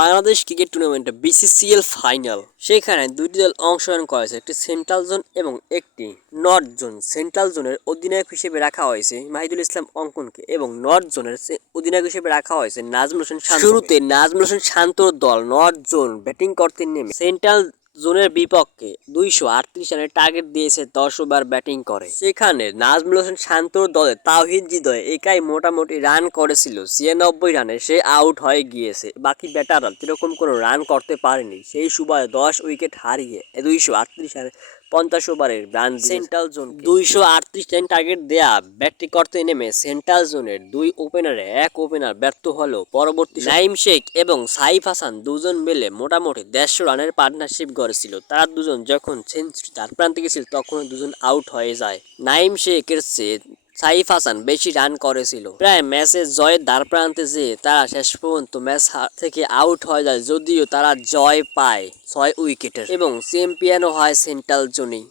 Bangladesh cricket টুর্নামেন্টে BCCL final. সেখানে দুইটি দল অংশগ্রহণ করেছে, একটি সেন্ট্রাল জোন এবং একটি নর্থ জোন। সেন্ট্রাল জোনের অধিনায়ক হিসেবে রাখা হয়েছে মাহিদুল ইসলাম অঙ্কনকে এবং নর্থ জোনের অধিনায়ক হিসেবে রাখা হয়েছে নাজমুল হোসেন শান্ত। শুরুতে নাজমুল হোসেন শান্তর দল নর্থ জোন ব্যাটিং করতে নেমে সেন্ট্রাল জোনের বিপক্ষে 238 রানের টার্গেট দিয়েছে 10 ওভার ব্যাটিং করে। সেখানে নাজমুল হোসেন শান্তর দলে তাওহিদ হৃদয় একাই মোটামুটি রান করেছিল 96 রানে, সে আউট হয়ে গিয়েছে। বাকি ব্যাটাররা সেরকম কোনো রান করতে পারেনি। সেই সুবাদে 10 উইকেট হারিয়ে 238 রানে 50 ওভারের run central zone 238 run target দেয়া ব্যাটিং করতে নেমে সেন্ট্রাল জোনের দুই ওপেনারে এক ওপেনার ব্যর্থ হলেও পরবর্তী নাইম শেখ এবং সাইফ হাসান দুজন মিলে মোটামুটি 150 রানের পার্টনারশিপ গড়েছিল। তারা দুজন যখন সেঞ্চুরি তার প্রান্তে গেছিল তখন দুজন আউট হয়ে যায়। নাইম শেখের চেয়ে সাইফ হাসান বেশি রান করেছিল। প্রায় ম্যাচে জয়ের দ্বার প্রান্তে যেয়ে তারা শেষ পর্যন্ত ম্যাচ থেকে আউট হয়ে যায়, যদিও তারা জয় পায় 6 উইকেটের এবং চ্যাম্পিয়নও হয় সেন্ট্রাল জোনই।